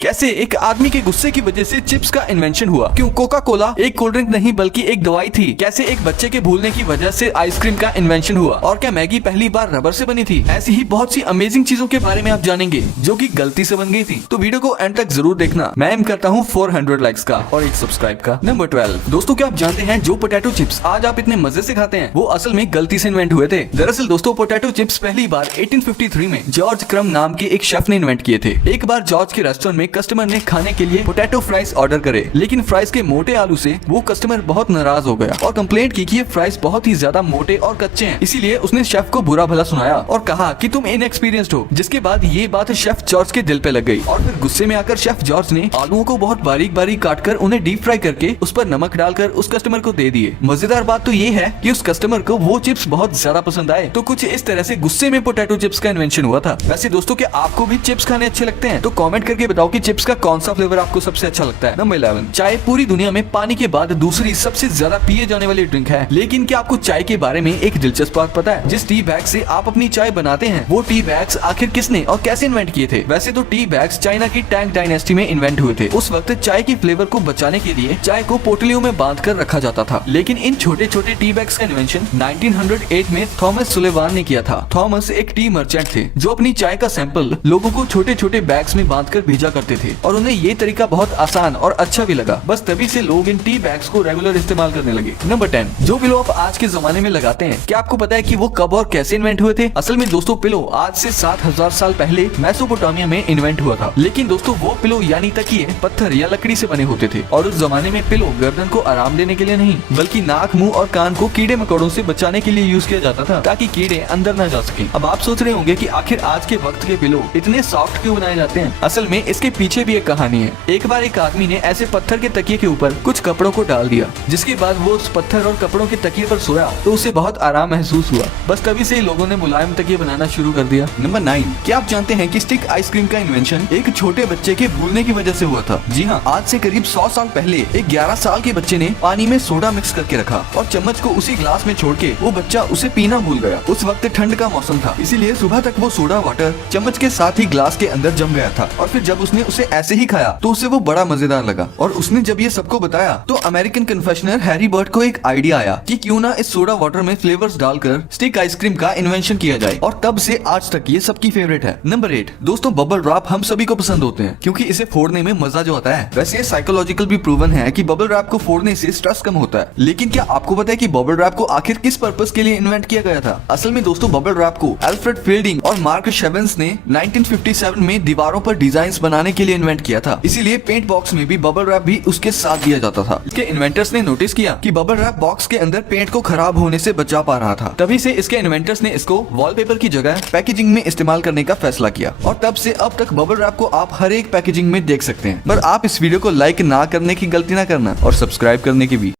कैसे एक आदमी के गुस्से की वजह से चिप्स का इन्वेंशन हुआ। क्यों कोका कोला एक कोल्ड ड्रिंक नहीं बल्कि एक दवाई थी। कैसे एक बच्चे के भूलने की वजह से आइसक्रीम का इन्वेंशन हुआ। और क्या मैगी पहली बार रबर से बनी थी। ऐसी ही बहुत सी अमेजिंग चीजों के बारे में आप जानेंगे जो कि गलती से बन गई थी। तो वीडियो को एंड तक जरूर देखना। मैं एम करता हूँ 400 लाइक्स का और 1 सब्सक्राइब का। नंबर 12 दोस्तों, क्या आप जानते हैं जो पोटैटो चिप्स आज आप इतने मजे से खाते हैं वो असल में गलती से इन्वेंट हुए थे। दरअसल दोस्तों, पोटैटो चिप्स पहली बार 1853 में जॉर्ज क्रम नाम के एक शेफ ने इन्वेंट किए थे। एक बार जॉर्ज के रेस्टोरेंट में कस्टमर ने खाने के लिए पोटैटो फ्राइज ऑर्डर करे, लेकिन फ्राइज के मोटे आलू से वो कस्टमर बहुत नाराज हो गया और कंप्लेंट की कि ये फ्राइज बहुत ही ज्यादा मोटे और कच्चे हैं। इसीलिए उसने शेफ को बुरा भला सुनाया और कहा कि तुम इनएक्सपीरियंस्ड हो। जिसके बाद ये बात शेफ जॉर्ज के दिल पे लग गई और फिर गुस्से में आकर शेफ जॉर्ज ने आलूओं को बहुत बारीक बारीक काटकर उन्हें डीप फ्राई करके उस पर नमक डालकर उस कस्टमर को दे दिए। मजेदार बात तो ये है कि उस कस्टमर को वो चिप्स बहुत ज्यादा पसंद आए। तो कुछ इस तरह से गुस्से में पोटैटो चिप्स का इन्वेंशन हुआ था। वैसे दोस्तों, क्या आपको भी चिप्स खाने अच्छे लगते हैं? तो कमेंट करके बताओ कि चिप्स का कौन सा फ्लेवर आपको सबसे अच्छा लगता है। नंबर 11 चाय पूरी दुनिया में पानी के बाद दूसरी सबसे ज्यादा पिए जाने वाली ड्रिंक है। लेकिन क्या आपको चाय के बारे में एक दिलचस्प बात पता है? जिस टी बैग से आप अपनी चाय बनाते हैं वो टी बैग्स आखिर किसने और कैसे इन्वेंट किए थे? वैसे तो टी बैग्स चाइना की टैंग डायनेस्टी में इन्वेंट हुए थे। उस वक्त चाय की फ्लेवर को बचाने के लिए चाय को पोटलियों में बांध कर रखा जाता था। लेकिन इन छोटे छोटे टी बैग्स का इन्वेंशन 1908 में थॉमस सुलेवान ने किया था। थॉमस एक टी मर्चेंट थे जो अपनी चाय का सैंपल लोगों को छोटे छोटे बैग्स में बांध कर भेजा करते थे और उन्हें ये तरीका बहुत आसान और अच्छा भी लगा। बस तभी से लोग इन टी बैग्स को रेगुलर इस्तेमाल करने लगे। नंबर 10 जो पिलो आप आज के जमाने में लगाते हैं, क्या आपको पता है कि वो कब और कैसे इन्वेंट हुए थे? असल में दोस्तों, पिलो आज से 7000 साल पहले मेसोपोटामिया में इन्वेंट हुआ था। लेकिन दोस्तों, वो पिलो यानी तकिए पत्थर या लकड़ी से बने होते थे और उस जमाने में पिलो गर्दन को आराम देने के लिए नहीं बल्कि नाक, मुंह और कान को कीड़े मकोड़ों से बचाने के लिए यूज किया जाता था ताकि कीड़े अंदर न जा सके। अब आप सोच रहे होंगे कि आखिर आज के वक्त के पिलो इतने सॉफ्ट क्यों बनाए जाते हैं? असल में इसके पीछे भी एक कहानी है। एक बार एक आदमी ने ऐसे पत्थर के तकिए के ऊपर कुछ कपड़ों को डाल दिया, जिसके बाद वो उस पत्थर और कपड़ों के तकिए पर सोया तो उसे बहुत आराम महसूस हुआ। बस तभी से लोगों ने मुलायम तकिए बनाना शुरू कर दिया। नंबर 9 क्या आप जानते हैं कि स्टिक आइसक्रीम का इन्वेंशन एक छोटे बच्चे के भूलने की वजह से हुआ था? जी हाँ, आज से करीब 100 साल पहले एक 11 साल के बच्चे ने पानी में सोडा मिक्स करके रखा और चम्मच को उसी ग्लास में छोड़ के वो बच्चा उसे पीना भूल गया। उस वक्त ठंड का मौसम था, इसीलिए सुबह तक वो सोडा वाटर चम्मच के साथ ही ग्लास के अंदर जम गया था और फिर जब उसने उसे ऐसे ही खाया तो उसे वो बड़ा मजेदार लगा। और उसने जब ये सबको बताया तो अमेरिकन कन्फेशनर हैरी बर्ट को एक आइडिया आया कि क्यों ना इस सोडा वाटर में फ्लेवर्स डालकर स्टिक आइसक्रीम का इन्वेंशन किया जाए और तब से आज तक ये सबकी फेवरेट है। नंबर 8 दोस्तों, बबल रैप हम सभी को पसंद होते हैं क्योंकि इसे फोड़ने में मजा जो आता है। वैसे साइकोलॉजिकल भी प्रूवन है कि बबल रैप को फोड़ने से स्ट्रेस कम होता है। लेकिन क्या आपको पता है कि बबल रैप को आखिर किस पर्पस के लिए इन्वेंट किया गया था? असल में दोस्तों, बबल रैप को अल्फ्रेड फील्डिंग और मार्क शेवेंस ने 1957 में दीवारों पर डिजाइन्स बनाने के लिए इन्वेंट किया था। इसीलिए पेंट बॉक्स में भी बबल रैप भी उसके साथ दिया जाता था। इसके इन्वेंटर्स ने नोटिस किया कि बबल रैप बॉक्स के अंदर पेंट को खराब होने से बचा पा रहा था। तभी से इसके इन्वेंटर्स ने इसको वॉलपेपर की जगह पैकेजिंग में इस्तेमाल करने का फैसला किया और तब से अब तक बबल रैप को आप हर एक पैकेजिंग में देख सकते हैं। पर आप इस वीडियो को लाइक ना करने की गलती ना करना और सब्सक्राइब करने की भी।